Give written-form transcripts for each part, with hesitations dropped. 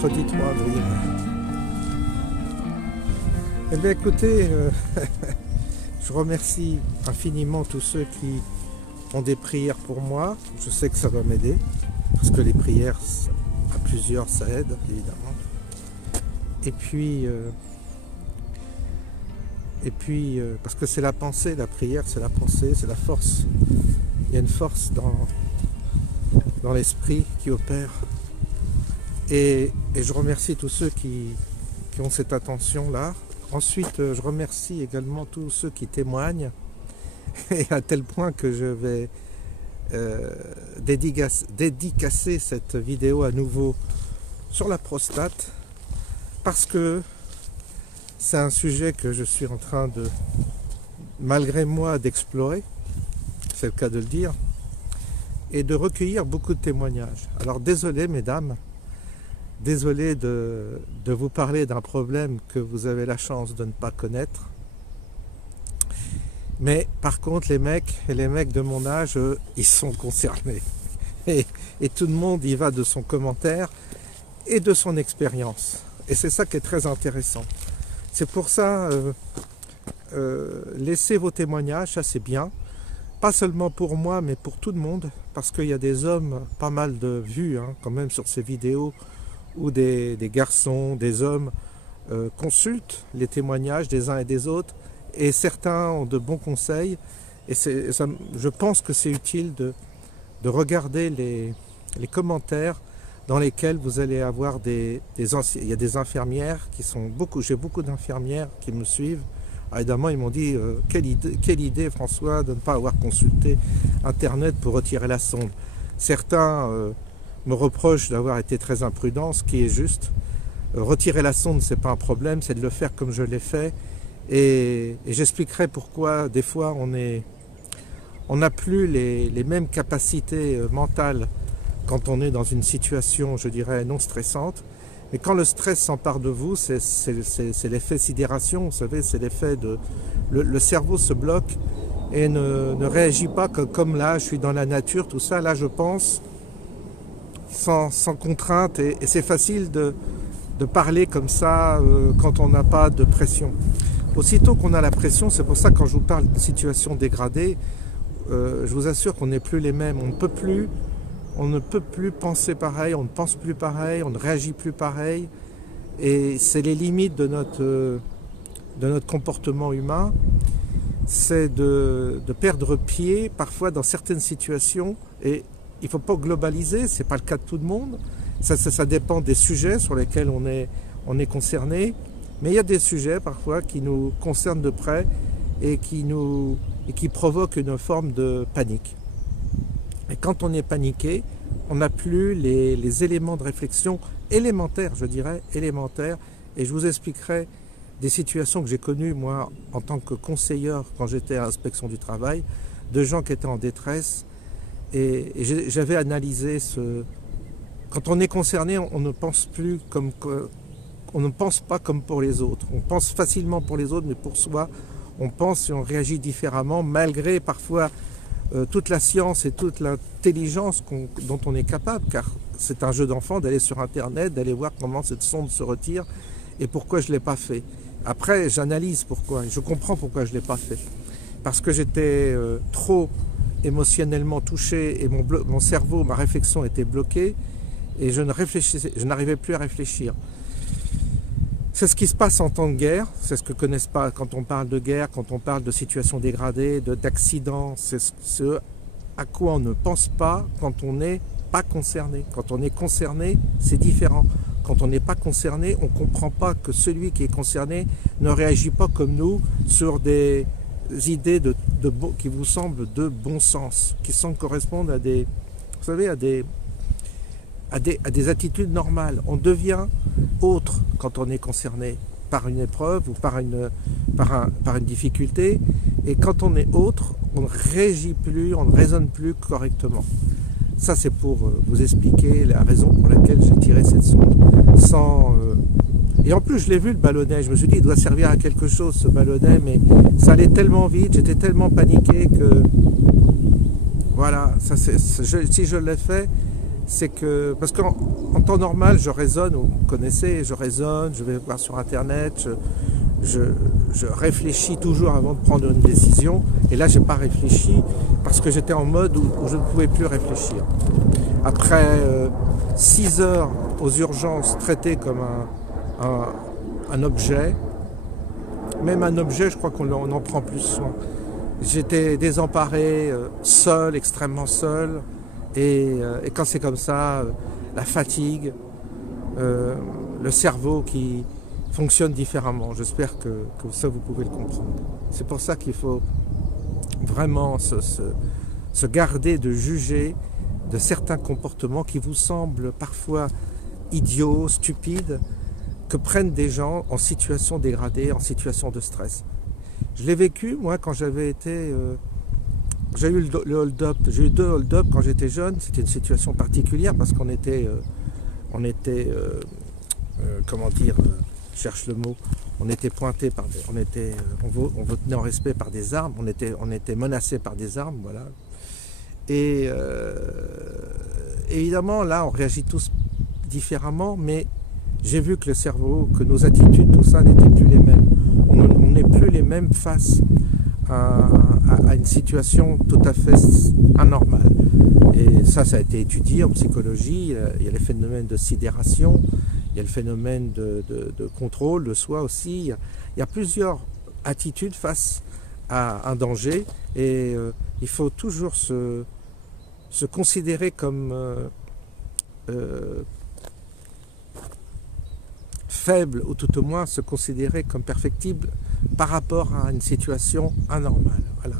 mercredi 3 avril. Eh bien écoutez, je remercie infiniment tous ceux qui ont des prières pour moi. Je sais que ça va m'aider, parce que les prières, à plusieurs, ça aide, évidemment. Et puis, parce que c'est la pensée, la prière, c'est la pensée, c'est la force. Il y a une force dans l'esprit qui opère. Et je remercie tous ceux qui ont cette attention-là. Ensuite, je remercie également tous ceux qui témoignent, et à tel point que je vais dédicacer cette vidéo à nouveau sur la prostate, parce que c'est un sujet que je suis en train de, malgré moi, d'explorer, c'est le cas de le dire, et de recueillir beaucoup de témoignages. Alors désolé mesdames, désolé de vous parler d'un problème que vous avez la chance de ne pas connaître. Mais par contre, les mecs de mon âge, eux, ils sont concernés. Et tout le monde y va de son commentaire et de son expérience. Et c'est ça qui est très intéressant. C'est pour ça, laissez vos témoignages, ça c'est bien. Pas seulement pour moi, mais pour tout le monde. Parce qu'il y a des hommes, pas mal de vues hein, quand même sur ces vidéos, où des garçons, des hommes consultent les témoignages des uns et des autres, et certains ont de bons conseils, et je pense que c'est utile de regarder les commentaires dans lesquels vous allez avoir il y a des infirmières qui sont j'ai beaucoup d'infirmières qui me suivent. Ah, évidemment, ils m'ont dit quelle idée François de ne pas avoir consulté Internet pour retirer la sonde. Certains me reproche d'avoir été très imprudent, ce qui est juste. Retirer la sonde, c'est pas un problème, c'est de le faire comme je l'ai fait. Et j'expliquerai pourquoi des fois on n'a plus les mêmes capacités mentales quand on est dans une situation, je dirais, non stressante. Mais quand le stress s'empare de vous, c'est l'effet sidération, vous savez, c'est l'effet de... Le cerveau se bloque et ne réagit pas comme là, je suis dans la nature, tout ça. Là, je pense sans contrainte, et c'est facile de parler comme ça quand on n'a pas de pression. Aussitôt qu'on a la pression, c'est pour ça que quand je vous parle de situation dégradée, je vous assure qu'on n'est plus les mêmes. On ne peut plus penser pareil, on ne pense plus pareil, on ne réagit plus pareil, et c'est les limites de notre comportement humain. C'est de perdre pied parfois dans certaines situations, et il ne faut pas globaliser, ce n'est pas le cas de tout le monde. Ça dépend des sujets sur lesquels on est concerné. Mais il y a des sujets parfois qui nous concernent de près et qui provoquent une forme de panique. Et quand on est paniqué, on n'a plus les éléments de réflexion élémentaires, je dirais, élémentaires. Et je vous expliquerai des situations que j'ai connues, moi, en tant que conseilleur, quand j'étais à l'inspection du travail, de gens qui étaient en détresse. Et j'avais analysé quand on est concerné, on ne pense plus on ne pense pas comme pour les autres. On pense facilement pour les autres, mais pour soi, on pense et on réagit différemment, malgré parfois toute la science et toute l'intelligence dont on est capable, car c'est un jeu d'enfant d'aller sur Internet, d'aller voir comment cette sonde se retire et pourquoi je ne l'ai pas fait. Après, j'analyse pourquoi, et je comprends pourquoi je ne l'ai pas fait. Parce que j'étais trop émotionnellement touché, et mon cerveau, ma réflexion était bloquée, et je n'arrivais plus à réfléchir. C'est ce qui se passe en temps de guerre, c'est ce que connaissent pas quand on parle de guerre, quand on parle de situations dégradées, d'accidents, c'est ce à quoi on ne pense pas quand on n'est pas concerné. Quand on est concerné, c'est différent. Quand on n'est pas concerné, on ne comprend pas que celui qui est concerné ne réagit pas comme nous sur des idées qui vous semblent de bon sens, qui semblent correspondre à des attitudes normales. On devient autre quand on est concerné par une épreuve ou par une difficulté, et quand on est autre, on ne réagit plus, on ne raisonne plus correctement. Ça, c'est pour vous expliquer la raison pour laquelle j'ai tiré cette sonde et en plus, je l'ai vu, le ballonnet. Je me suis dit, il doit servir à quelque chose, ce ballonnet, mais ça allait tellement vite, j'étais tellement paniqué que... Voilà, si je l'ai fait, c'est que, parce qu'en temps normal, je raisonne, vous me connaissez, je raisonne, je vais voir sur Internet, je réfléchis toujours avant de prendre une décision. Et là, j'ai pas réfléchi parce que j'étais en mode où je ne pouvais plus réfléchir. Après 6 heures aux urgences traitées comme un objet, même un objet, je crois qu'on en prend plus soin. J'étais désemparé, seul, extrêmement seul. Et quand c'est comme ça, la fatigue, le cerveau qui fonctionne différemment. J'espère que ça, vous pouvez le comprendre. C'est pour ça qu'il faut vraiment se garder de juger de certains comportements qui vous semblent parfois idiots, stupides, que prennent des gens en situation dégradée, en situation de stress. Je l'ai vécu, moi, quand j'avais été... j'ai eu le hold-up. J'ai eu 2 hold-up quand j'étais jeune. C'était une situation particulière parce qu'on était... comment dire... je cherche le mot. On était pointé par des... on vous tenait en respect par des armes. On était menacé par des armes, voilà. Et évidemment, là, on réagit tous différemment, mais j'ai vu que le cerveau, que nos attitudes, tout ça, n'étaient plus les mêmes. On n'est plus les mêmes face à une situation tout à fait anormale. Et ça a été étudié en psychologie. Il y a les phénomènes de sidération, il y a le phénomène de contrôle de soi aussi. Il y a plusieurs attitudes face à un danger et il faut toujours se considérer comme faible, ou tout au moins se considérer comme perfectible par rapport à une situation anormale. Voilà.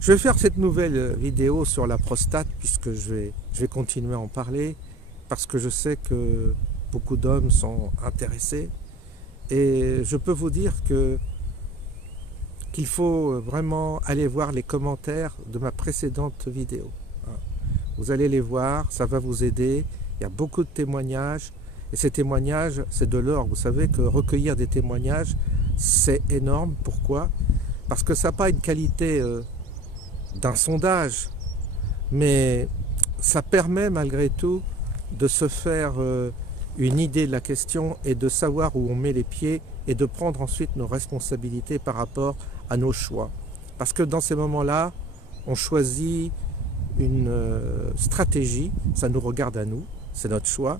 Je vais faire cette nouvelle vidéo sur la prostate puisque je vais continuer à en parler parce que je sais que beaucoup d'hommes sont intéressés et je peux vous dire qu'il faut vraiment aller voir les commentaires de ma précédente vidéo. Vous allez les voir, ça va vous aider. Il y a beaucoup de témoignages et ces témoignages, c'est de l'or. Vous savez que recueillir des témoignages, c'est énorme. Pourquoi? Parce que ça n'a pas une qualité d'un sondage, mais ça permet malgré tout de se faire une idée de la question et de savoir où on met les pieds et de prendre ensuite nos responsabilités par rapport à nos choix. Parce que dans ces moments-là, on choisit une stratégie, ça nous regarde à nous, c'est notre choix,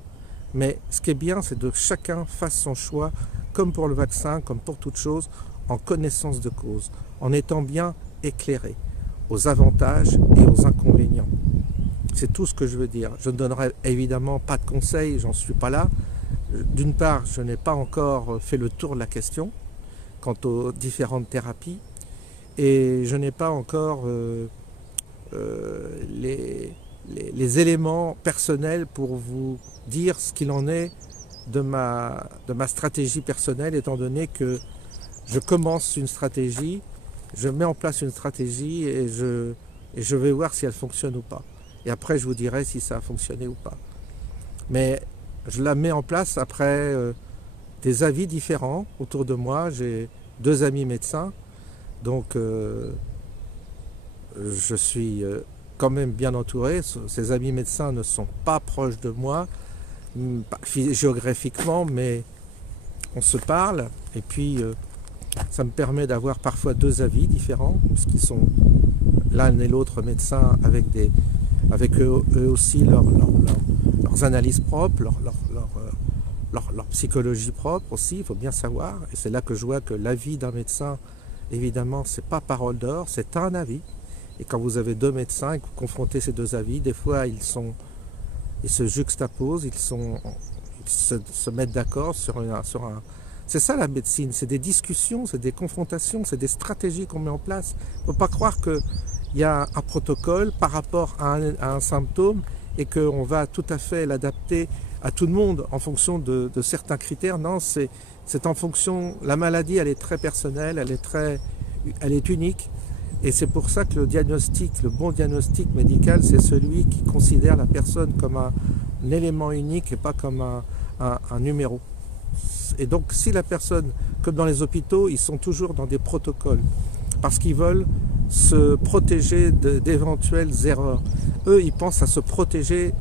mais ce qui est bien, c'est que chacun fasse son choix, comme pour le vaccin, comme pour toute chose, en connaissance de cause, en étant bien éclairé aux avantages et aux inconvénients. C'est tout ce que je veux dire. Je ne donnerai évidemment pas de conseils, j'en suis pas là. D'une part, je n'ai pas encore fait le tour de la question quant aux différentes thérapies et je n'ai pas encore les éléments personnels pour vous dire ce qu'il en est de ma stratégie personnelle, étant donné que je commence une stratégie, je mets en place une stratégie et je vais voir si elle fonctionne ou pas. Et après, je vous dirai si ça a fonctionné ou pas. Mais je la mets en place après des avis différents autour de moi. J'ai 2 amis médecins, donc je suis quand même bien entouré. Ces amis médecins ne sont pas proches de moi, géographiquement, mais on se parle. Et puis, ça me permet d'avoir parfois 2 avis différents, puisqu'ils sont l'un et l'autre médecins avec eux aussi leurs analyses propres, leur psychologie propre aussi, il faut bien savoir. Et c'est là que je vois que l'avis d'un médecin, évidemment, c'est pas parole d'or, c'est un avis. Et quand vous avez 2 médecins et que vous confrontez ces 2 avis, des fois ils se juxtaposent, ils se mettent d'accord sur un... C'est ça la médecine, c'est des discussions, c'est des confrontations, c'est des stratégies qu'on met en place. Il ne faut pas croire qu'il y a un protocole par rapport à un symptôme et qu'on va tout à fait l'adapter à tout le monde en fonction de certains critères. Non, c'est en fonction... La maladie, elle est très personnelle, elle est unique. Et c'est pour ça que le bon diagnostic médical, c'est celui qui considère la personne comme un élément unique et pas comme un numéro. Et donc, si la personne, comme dans les hôpitaux, ils sont toujours dans des protocoles, parce qu'ils veulent se protéger d'éventuelles erreurs. Eux, ils pensent à se protéger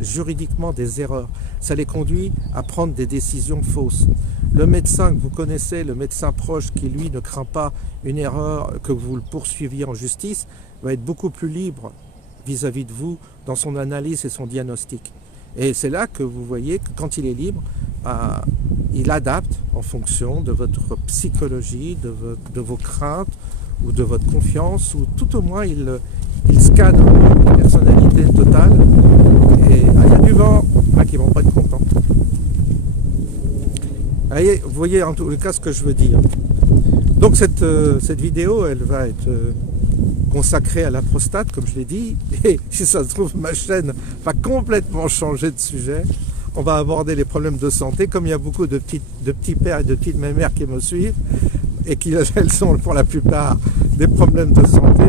juridiquement des erreurs. Ça les conduit à prendre des décisions fausses. Le médecin que vous connaissez, le médecin proche qui, lui, ne craint pas une erreur, que vous le poursuiviez en justice, va être beaucoup plus libre vis-à-vis de vous dans son analyse et son diagnostic. Et c'est là que vous voyez que quand il est libre, il adapte en fonction de votre psychologie, de vos craintes ou de votre confiance, ou tout au moins il scanne la personnalité totale. Et il y a du vent qui ne vont pas être contents. Vous voyez en tout cas ce que je veux dire. Donc cette vidéo, elle va être consacrée à la prostate, comme je l'ai dit, et si ça se trouve, ma chaîne va complètement changer de sujet. On va aborder les problèmes de santé, comme il y a beaucoup de petits pères et de petites mères qui me suivent, et qui elles sont pour la plupart des problèmes de santé.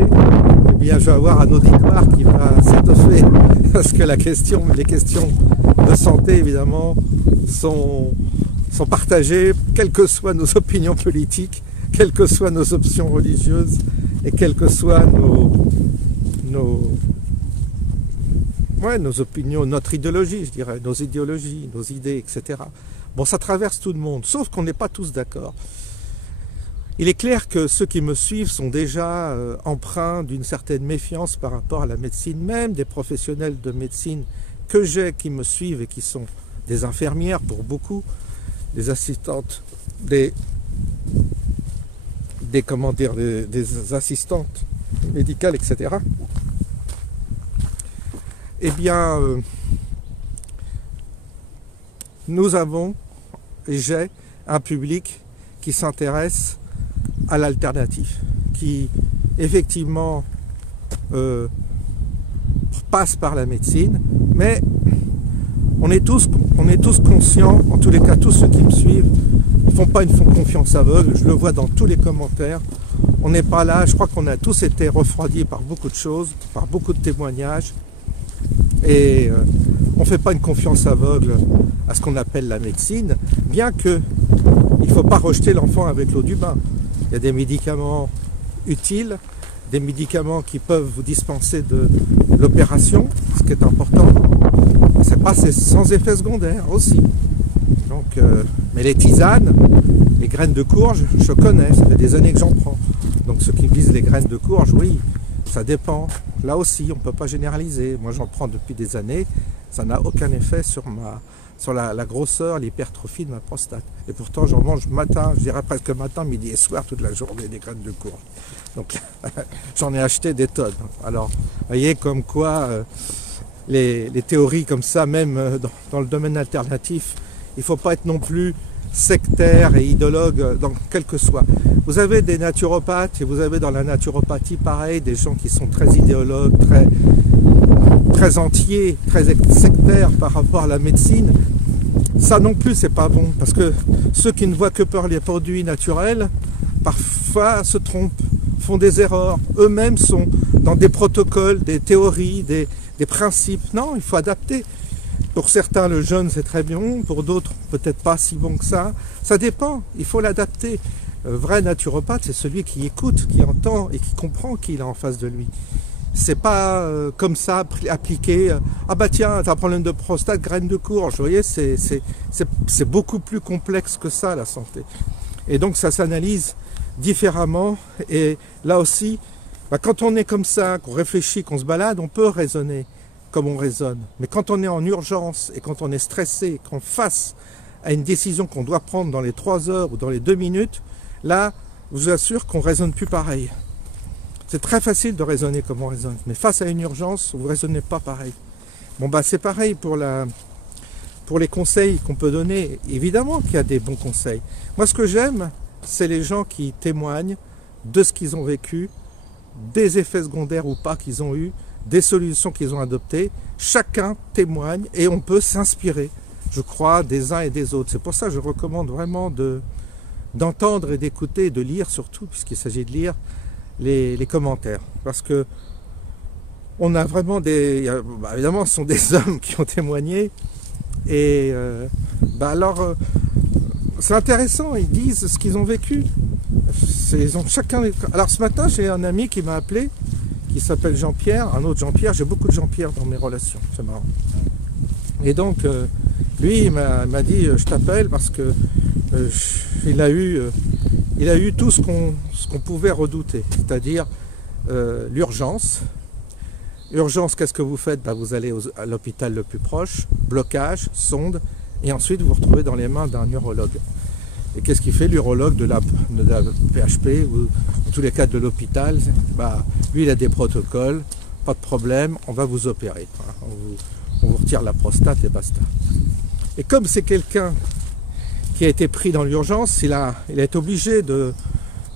Eh bien, je vais avoir un auditoire qui va s'étoffer, parce que les questions de santé, évidemment, sont partagées, quelles que soient nos opinions politiques, quelles que soient nos options religieuses, et quelles que soient nos opinions, notre idéologie, je dirais, nos idéologies, nos idées, etc. Bon, ça traverse tout le monde, sauf qu'on n'est pas tous d'accord. Il est clair que ceux qui me suivent sont déjà empreints d'une certaine méfiance par rapport à la médecine, même des professionnels de médecine que j'ai qui me suivent et qui sont des infirmières pour beaucoup, des assistantes, des assistantes médicales, etc. Eh bien, nous avons, et j'ai, un public qui s'intéresse à l'alternative, qui effectivement passe par la médecine, mais on est tous conscients, en tous les cas tous ceux qui me suivent, ne font pas une confiance aveugle, je le vois dans tous les commentaires, on n'est pas là, je crois qu'on a tous été refroidis par beaucoup de choses, par beaucoup de témoignages, et on ne fait pas une confiance aveugle à ce qu'on appelle la médecine, bien que il ne faut pas rejeter l'enfant avec l'eau du bain. Il y a des médicaments utiles, des médicaments qui peuvent vous dispenser de l'opération, ce qui est important. C'est sans effet secondaire aussi. Donc, mais les tisanes, les graines de courge, je connais, ça fait des années que j'en prends. Donc ceux qui visent les graines de courge, oui, ça dépend. Là aussi, on ne peut pas généraliser. Moi, j'en prends depuis des années. Ça n'a aucun effet sur la grosseur, l'hypertrophie de ma prostate. Et pourtant, j'en mange matin, je dirais presque matin, midi et soir, toute la journée, des graines de courge. Donc, j'en ai acheté des tonnes. Alors, vous voyez comme quoi les théories comme ça, même dans le domaine alternatif, il ne faut pas être non plus sectaire et idéologue, dans quel que soit. Vous avez des naturopathes et vous avez dans la naturopathie, pareil, des gens qui sont très idéologues, très entiers, très sectaires par rapport à la médecine. Ça non plus, c'est pas bon, parce que ceux qui ne voient que par les produits naturels, parfois se trompent, font des erreurs. Eux-mêmes sont dans des protocoles, des théories, des principes. Non, il faut adapter. Pour certains, le jeûne, c'est très bon. Pour d'autres, peut-être pas si bon que ça. Ça dépend. Il faut l'adapter. Un vrai naturopathe, c'est celui qui écoute, qui entend et qui comprend qui il a en face de lui. C'est pas comme ça appliqué. Ah bah tiens, t'as un problème de prostate, graines de courge. Vous voyez, c'est beaucoup plus complexe que ça, la santé. Et donc, ça s'analyse différemment. Et là aussi, bah, quand on est comme ça, qu'on réfléchit, qu'on se balade, on peut raisonner comme on raisonne. Mais quand on est en urgence et quand on est stressé, qu'on face à une décision qu'on doit prendre dans les 3 heures ou dans les 2 minutes, là, je vous assure qu'on ne raisonne plus pareil. C'est très facile de raisonner comme on raisonne, mais face à une urgence, vous ne raisonnez pas pareil. Bon, bah c'est pareil pour les conseils qu'on peut donner. Évidemment qu'il y a des bons conseils. Moi, ce que j'aime, c'est les gens qui témoignent de ce qu'ils ont vécu, des effets secondaires ou pas qu'ils ont eus, des solutions qu'ils ont adoptées. Chacun témoigne et on peut s'inspirer, je crois, des uns et des autres. C'est pour ça que je recommande vraiment d'entendre et d'écouter, et de lire surtout, puisqu'il s'agit de lire les commentaires. Parce que on a vraiment évidemment, ce sont des hommes qui ont témoigné. Et alors, c'est intéressant, ils disent ce qu'ils ont vécu. Ils ont chacun... Alors ce matin, j'ai un ami qui m'a appelé, qui s'appelle Jean-Pierre, un autre Jean-Pierre. J'ai beaucoup de Jean-Pierre dans mes relations, c'est marrant. Et donc, lui, il m'a dit, je t'appelle parce que il a eu tout ce qu'on pouvait redouter, c'est-à-dire l'urgence. Urgence, qu'est-ce que vous faites? Vous allez à l'hôpital le plus proche, blocage, sonde, et ensuite vous vous retrouvez dans les mains d'un urologue. Et qu'est-ce qu'il fait l'urologue de la PHP, ou en tous les cas de l'hôpital? Lui, il a des protocoles, pas de problème, on va vous opérer. On vous retire la prostate et basta. Et comme c'est quelqu'un qui a été pris dans l'urgence, il a été obligé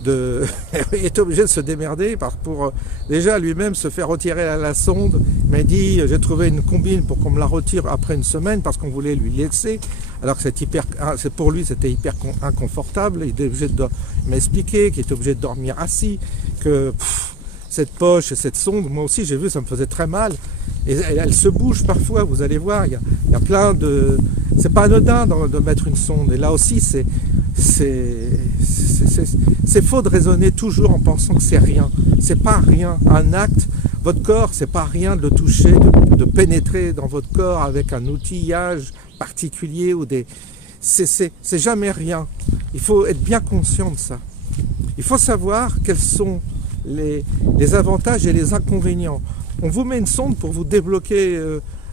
il était obligé de se démerder pour déjà lui-même se faire retirer la sonde. Il m'a dit, j'ai trouvé une combine pour qu'on me la retire après une semaine parce qu'on voulait lui laisser, alors que pour lui c'était hyper inconfortable. Il m'a expliqué qu'il était obligé de dormir assis, que cette poche et cette sonde, moi aussi j'ai vu, ça me faisait très mal. Et elle se bouge parfois, vous allez voir, il y a plein de... C'est pas anodin de mettre une sonde. Et là aussi, c'est faux de raisonner toujours en pensant que c'est rien. C'est pas rien. Un acte, votre corps, c'est pas rien de le toucher, de pénétrer dans votre corps avec un outillage particulier ou des... C'est jamais rien. Il faut être bien conscient de ça. Il faut savoir quels sont les avantages et les inconvénients. On vous met une sonde pour vous débloquer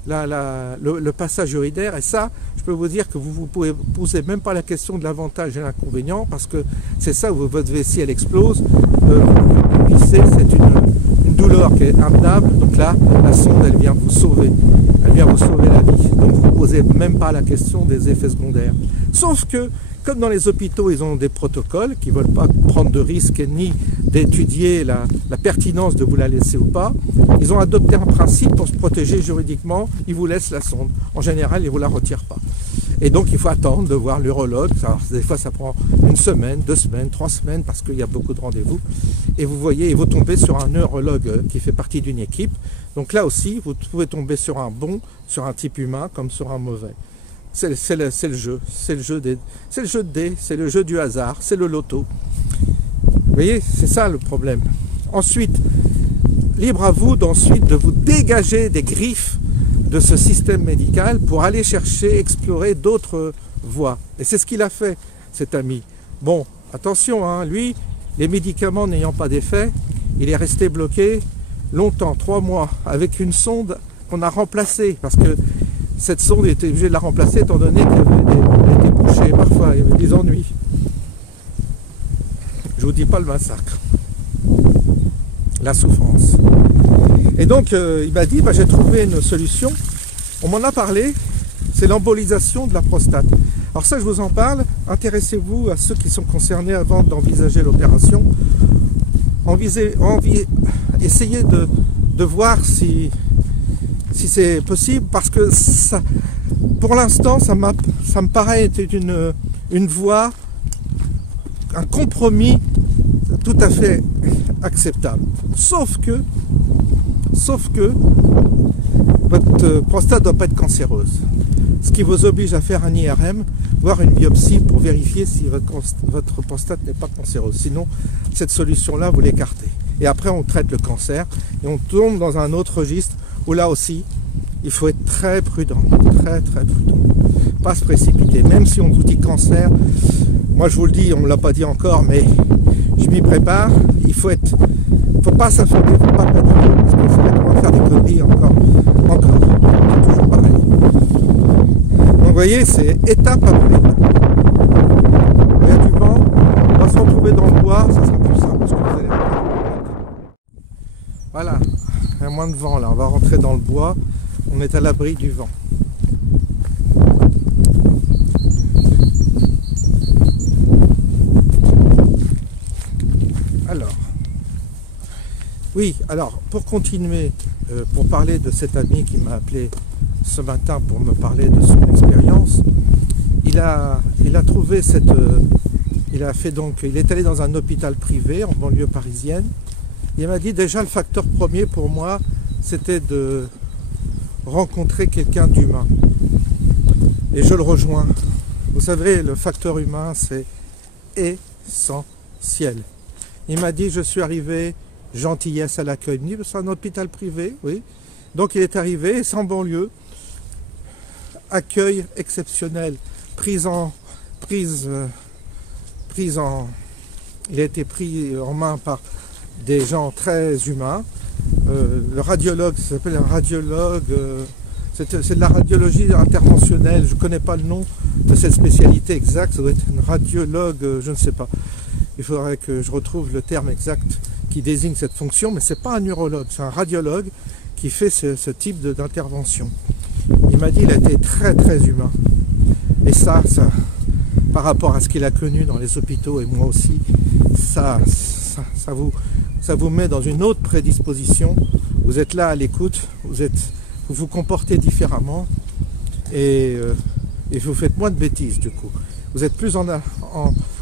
le passage urinaire, et ça, je peux vous dire que vous ne pouvez poser même pas la question de l'avantage et l'inconvénient, parce que c'est ça où votre vessie elle explose, pisser, c'est une douleur qui est intenable. Donc là, la sonde elle vient vous sauver, la vie. Donc vous ne posez même pas la question des effets secondaires. Sauf que, comme dans les hôpitaux, ils ont des protocoles qui ne veulent pas prendre de risques ni d'étudier la pertinence de vous la laisser ou pas. Ils ont adopté un principe pour se protéger juridiquement. Ils vous laissent la sonde. En général, ils ne vous la retirent pas. Et donc, il faut attendre de voir l'urologue. Des fois, ça prend 1 semaine, 2 semaines, 3 semaines parce qu'il y a beaucoup de rendez-vous. Et vous voyez, et vous tombez sur un urologue qui fait partie d'une équipe. Donc là aussi, vous pouvez tomber sur un bon, sur un type humain comme sur un mauvais. C'est le jeu, c'est le jeu de dés, c'est le jeu du hasard, c'est le loto. Vous voyez, c'est ça le problème. Ensuite, libre à vous d'ensuite de vous dégager des griffes de ce système médical pour aller chercher, explorer d'autres voies. Et c'est ce qu'il a fait, cet ami. Bon, attention, hein, lui, les médicaments n'ayant pas d'effet, il est resté bloqué longtemps, 3 mois, avec une sonde qu'on a remplacée, parce que cette sonde était obligée de la remplacer étant donné qu'elle était bouchée. Parfois, il y avait des ennuis. Je vous dis pas le massacre. La souffrance. Et donc, il m'a dit, j'ai trouvé une solution. On m'en a parlé. C'est l'embolisation de la prostate. Alors ça, je vous en parle. Intéressez-vous à ceux qui sont concernés avant d'envisager l'opération. Essayez de voir si c'est possible, parce que ça, pour l'instant, ça me paraît être une voie, un compromis tout à fait acceptable. Sauf que votre prostate ne doit pas être cancéreuse. Ce qui vous oblige à faire un IRM, voire une biopsie pour vérifier si votre prostate n'est pas cancéreuse. Sinon, cette solution-là, vous l'écartez. Et après, on traite le cancer et on tombe dans un autre registre où là aussi, il faut être très prudent, très prudent. Pas se précipiter, même si on vous dit cancer. Moi, je vous le dis, on ne me l'a pas dit encore, mais je m'y prépare. Il faut pas s'affoler, il ne faut pas perdre, parce qu'on va faire des conneries encore. C'est toujours pareil. Donc, vous voyez, c'est étape après étape. Il y a du vent, on va se retrouver dans le bois, ça sera plus simple, parce que vous allez voir. Voilà, il y a moins de vent là, on va rentrer dans le bois, on est à l'abri du vent. Alors, pour continuer, pour parler de cet ami qui m'a appelé ce matin pour me parler de son expérience, il a trouvé il est allé dans un hôpital privé en banlieue parisienne. Il m'a dit déjà le facteur premier pour moi, c'était de rencontrer quelqu'un d'humain. Et je le rejoins. Vous savez, le facteur humain, c'est essentiel. Il m'a dit, je suis arrivé, gentillesse à l'accueil. Il me dit, c'est un hôpital privé, oui. Donc il est arrivé, sans banlieue, accueil exceptionnel, il a été pris en main par des gens très humains. Le radiologue, ça s'appelle un radiologue, c'est de la radiologie interventionnelle, je ne connais pas le nom de cette spécialité exacte, ça doit être un radiologue, je ne sais pas. Il faudrait que je retrouve le terme exact qui désigne cette fonction, mais ce n'est pas un neurologue, c'est un radiologue qui fait ce type d'intervention. Il m'a dit qu'il a été très très humain. Et ça, par rapport à ce qu'il a connu dans les hôpitaux, et moi aussi, ça vous met dans une autre prédisposition. Vous êtes là à l'écoute, vous vous comportez différemment et vous faites moins de bêtises du coup. Vous êtes plus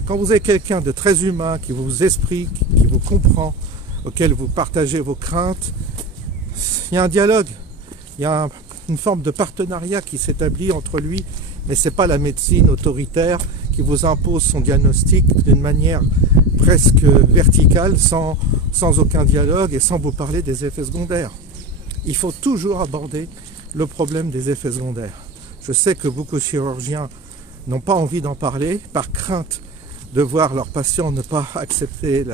quand vous avez quelqu'un de très humain qui vous explique, qui vous comprend, auquel vous partagez vos craintes, il y a un dialogue, il y a une forme de partenariat qui s'établit entre lui, mais ce n'est pas la médecine autoritaire qui vous impose son diagnostic d'une manière presque verticale, sans aucun dialogue et sans vous parler des effets secondaires. Il faut toujours aborder le problème des effets secondaires. Je sais que beaucoup de chirurgiens n'ont pas envie d'en parler par crainte de voir leurs patients ne pas accepter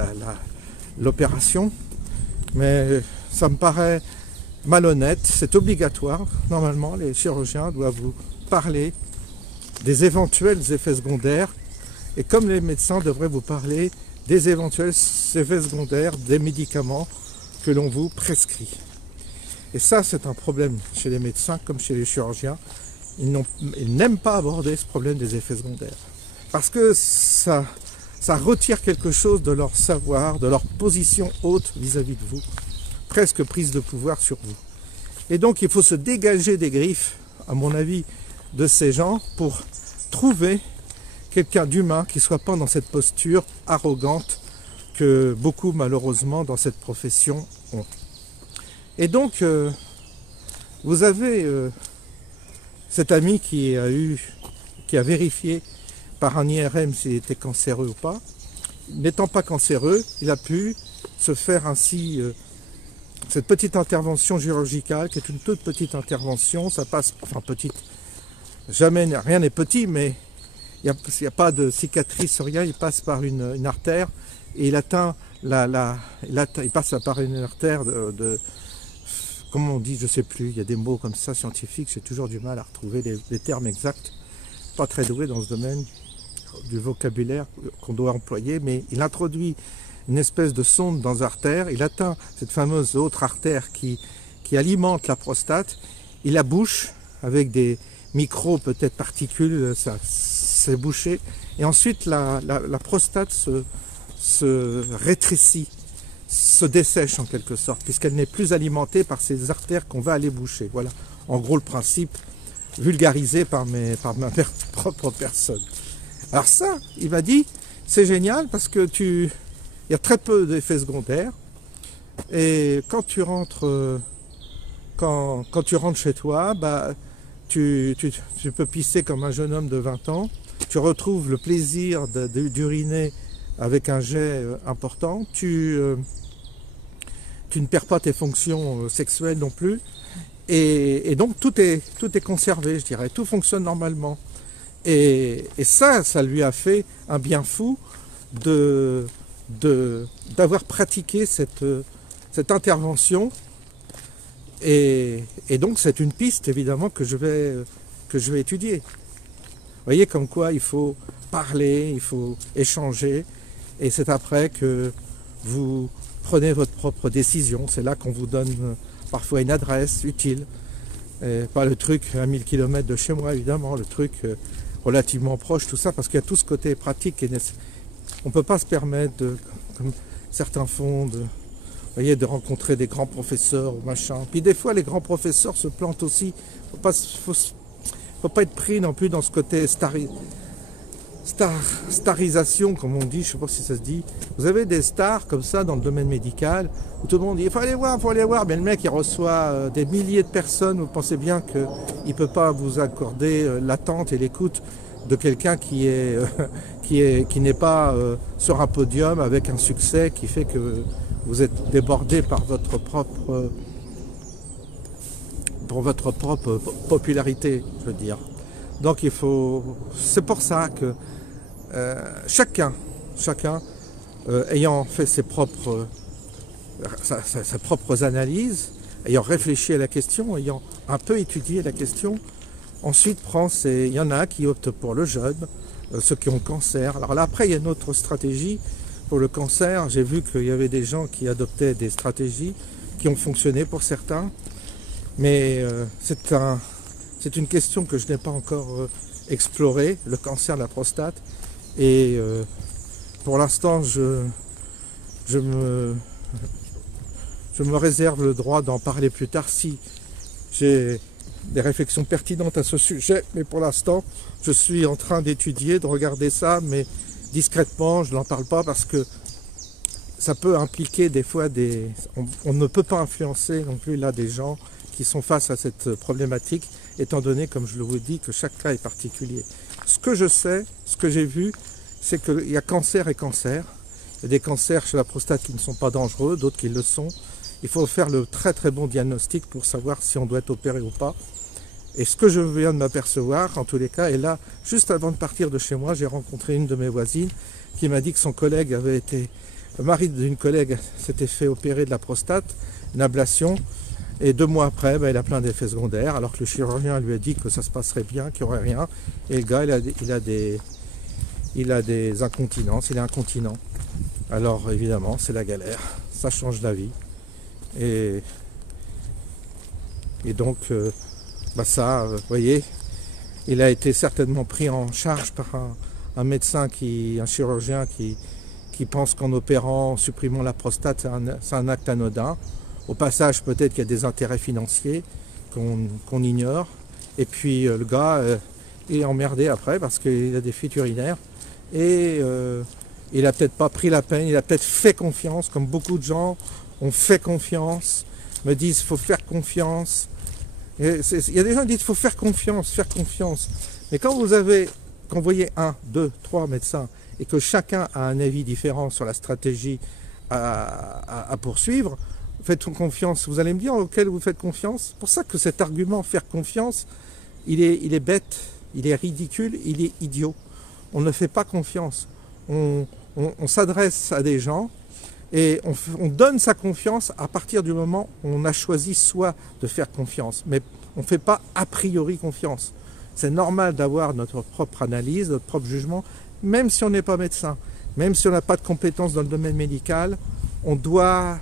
l'opération, mais ça me paraît malhonnête, c'est obligatoire. Normalement, les chirurgiens doivent vous parler des éventuels effets secondaires, et comme les médecins devraient vous parler des éventuels effets secondaires des médicaments que l'on vous prescrit. Et ça, c'est un problème chez les médecins comme chez les chirurgiens. Ils n'aiment pas aborder ce problème des effets secondaires, parce que ça retire quelque chose de leur savoir, de leur position haute vis-à-vis de vous, presque prise de pouvoir sur vous. Et donc il faut se dégager des griffes, à mon avis, de ces gens pour trouver quelqu'un d'humain qui ne soit pas dans cette posture arrogante que beaucoup malheureusement dans cette profession ont. Et donc vous avez cet ami qui a vérifié par un IRM s'il était cancéreux ou pas. N'étant pas cancéreux, il a pu se faire ainsi cette petite intervention chirurgicale, qui est une toute petite intervention. Ça passe, enfin petite, jamais, rien n'est petit, mais il n'y a pas de cicatrice, rien. Il passe par une artère et il atteint il passe par une artère comment on dit, je ne sais plus, il y a des mots comme ça scientifiques, j'ai toujours du mal à retrouver les termes exacts. Pas très doué dans ce domaine du vocabulaire qu'on doit employer, mais il introduit une espèce de sonde dans l'artère, il atteint cette fameuse autre artère qui alimente la prostate, il la bouche avec des micros, peut-être particules, ça c'est bouché, et ensuite la prostate se rétrécit, se dessèche en quelque sorte, puisqu'elle n'est plus alimentée par ces artères qu'on va aller boucher. Voilà, en gros le principe vulgarisé par ma propre personne. Alors ça, il m'a dit, c'est génial parce que il y a très peu d'effets secondaires, et quand tu rentres chez toi, bah, tu peux pisser comme un jeune homme de 20 ans, tu retrouves le plaisir d'uriner avec un jet important, tu ne perds pas tes fonctions sexuelles non plus, et donc tout est conservé, je dirais, tout fonctionne normalement. Et ça lui a fait un bien fou d'avoir pratiqué cette intervention, et donc c'est une piste évidemment que je vais étudier. Vous voyez comme quoi il faut parler, il faut échanger, et c'est après que vous prenez votre propre décision. C'est là qu'on vous donne parfois une adresse utile, et pas le truc à 1000 km de chez moi évidemment, le truc relativement proche, tout ça, parce qu'il y a tout ce côté pratique et on ne peut pas se permettre comme certains font, de rencontrer des grands professeurs ou machin. Puis des fois les grands professeurs se plantent aussi. Faut pas être pris non plus dans ce côté starisation, comme on dit, je ne sais pas si ça se dit. Vous avez des stars comme ça dans le domaine médical, où tout le monde dit il faut aller voir, mais le mec il reçoit des milliers de personnes, vous pensez bien qu'il ne peut pas vous accorder l'attente et l'écoute de quelqu'un qui n'est pas sur un podium avec un succès qui fait que vous êtes débordé par votre propre popularité, je veux dire. Donc c'est pour ça que chacun ayant fait ses propres analyses, ayant réfléchi à la question, ayant un peu étudié la question, ensuite il y en a qui optent pour le jeûne, ceux qui ont le cancer. Alors là, après, il y a une autre stratégie pour le cancer. J'ai vu qu'il y avait des gens qui adoptaient des stratégies qui ont fonctionné pour certains, mais c'est une question que je n'ai pas encore explorée, le cancer de la prostate, et pour l'instant, je me réserve le droit d'en parler plus tard si j'ai des réflexions pertinentes à ce sujet, mais pour l'instant, je suis en train d'étudier, de regarder ça, mais discrètement, je n'en parle pas parce que ça peut impliquer des fois on ne peut pas influencer non plus là des gens qui sont face à cette problématique, étant donné, comme je vous dis, que chaque cas est particulier. Ce que je sais, ce que j'ai vu, c'est qu'il y a cancer et cancer. Il y a des cancers chez la prostate qui ne sont pas dangereux, d'autres qui le sont. Il faut faire le très très bon diagnostic pour savoir si on doit être opéré ou pas. Et ce que je viens de m'apercevoir, en tous les cas, et là, juste avant de partir de chez moi, j'ai rencontré une de mes voisines qui m'a dit que son collègue le mari d'une collègue s'était fait opérer de la prostate, une ablation, et 2 mois après, il a plein d'effets secondaires, alors que le chirurgien lui a dit que ça se passerait bien, qu'il n'y aurait rien, et le gars, il a des incontinences, il est incontinent. Alors évidemment, c'est la galère, ça change la vie. Et donc, vous voyez, il a été certainement pris en charge par un médecin, un chirurgien qui pense qu'en opérant, en supprimant la prostate, c'est un acte anodin. Au passage, peut-être qu'il y a des intérêts financiers qu'on ignore. Et puis le gars est emmerdé après parce qu'il a des fuites urinaires. Et il n'a peut-être pas pris la peine, il a peut-être fait confiance, comme beaucoup de gens ont fait confiance, me disent qu'il faut faire confiance. Il y a des gens qui disent qu'il faut faire confiance. Mais quand vous voyez 1, 2, 3 médecins et que chacun a un avis différent sur la stratégie à poursuivre, faites confiance. Vous allez me dire auquel vous faites confiance. C'est pour ça que cet argument faire confiance, il est bête, il est ridicule, il est idiot. On ne fait pas confiance. On s'adresse à des gens et on donne sa confiance à partir du moment où on a choisi soit de faire confiance. Mais on ne fait pas a priori confiance. C'est normal d'avoir notre propre analyse, notre propre jugement, même si on n'est pas médecin, même si on n'a pas de compétences dans le domaine médical, on doit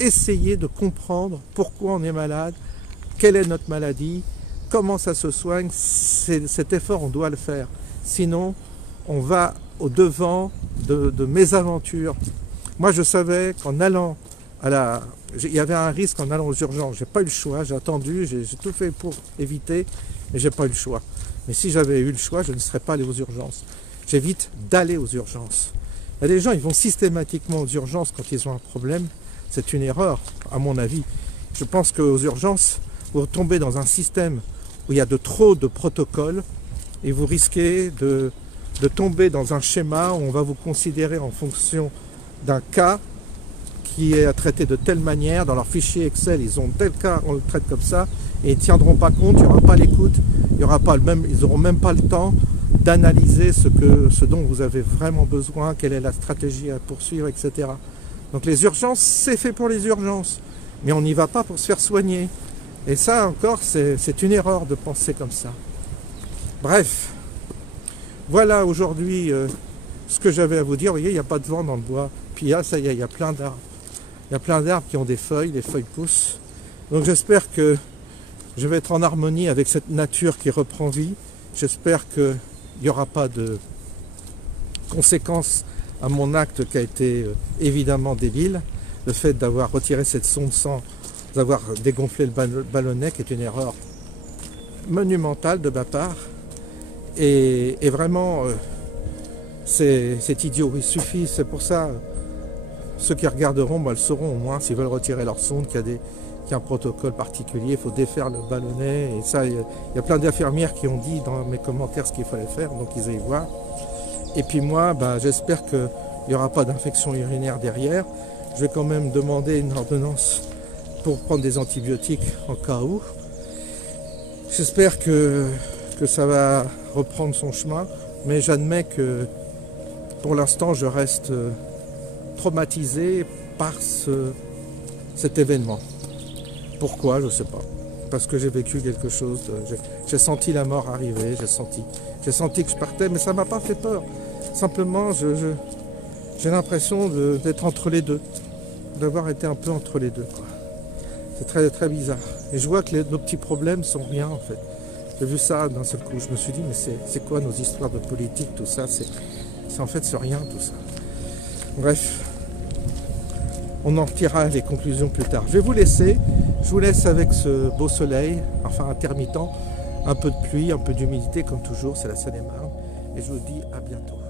essayer de comprendre pourquoi on est malade, quelle est notre maladie, comment ça se soigne. Cet effort, on doit le faire. Sinon, on va au devant de mésaventures. Moi, je savais qu'en allant il y avait un risque en allant aux urgences. J'ai pas eu le choix, j'ai attendu, j'ai tout fait pour éviter, mais j'ai pas eu le choix. Mais si j'avais eu le choix, je ne serais pas allé aux urgences. J'évite d'aller aux urgences. Il y a des gens, ils vont systématiquement aux urgences quand ils ont un problème. C'est une erreur, à mon avis. Je pense qu'aux urgences, vous tombez dans un système où il y a trop de protocoles et vous risquez de tomber dans un schéma où on va vous considérer en fonction d'un cas qui est à traiter de telle manière. Dans leur fichier Excel, ils ont tel cas, on le traite comme ça, et ils ne tiendront pas compte, il n'y aura pas l'écoute, ils n'auront même pas le temps d'analyser ce dont vous avez vraiment besoin, quelle est la stratégie à poursuivre, etc. Donc les urgences, c'est fait pour les urgences, mais on n'y va pas pour se faire soigner. Et ça encore, c'est une erreur de penser comme ça. Bref, voilà aujourd'hui ce que j'avais à vous dire. Vous voyez, il n'y a pas de vent dans le bois. Puis là, ça y est, il y a plein d'arbres. Il y a plein d'arbres qui ont des feuilles, les feuilles poussent. Donc j'espère que je vais être en harmonie avec cette nature qui reprend vie. J'espère qu'il n'y aura pas de conséquences à mon acte qui a été évidemment débile. Le fait d'avoir retiré cette sonde sans avoir dégonflé le ballonnet, qui est une erreur monumentale de ma part. Et vraiment, c'est idiot. Il suffit, c'est pour ça, ceux qui regarderont, le sauront au moins, s'ils veulent retirer leur sonde, qu'il qu'il y a un protocole particulier, il faut défaire le ballonnet, et ça, il y a plein d'infirmières qui ont dit dans mes commentaires ce qu'il fallait faire, donc ils aillent voir. Et puis moi, j'espère qu'il n'y aura pas d'infection urinaire derrière. Je vais quand même demander une ordonnance pour prendre des antibiotiques en cas où. J'espère que ça va reprendre son chemin, mais j'admets que pour l'instant je reste traumatisé par cet événement. Pourquoi? Je ne sais pas. Parce que j'ai vécu quelque chose, j'ai senti la mort arriver, j'ai senti que je partais, mais ça ne m'a pas fait peur. Simplement, j'ai l'impression d'être entre les deux, d'avoir été un peu entre les deux, quoi. C'est très très bizarre. Et je vois que nos petits problèmes sont rien en fait. J'ai vu ça d'un seul coup. Je me suis dit, mais c'est quoi nos histoires de politique, tout ça? En fait, c'est rien tout ça. Bref, on en tirera les conclusions plus tard. Je vais vous laisser. Je vous laisse avec ce beau soleil, enfin intermittent, un peu de pluie, un peu d'humidité comme toujours, c'est la Seine-et-Marne. Et je vous dis à bientôt.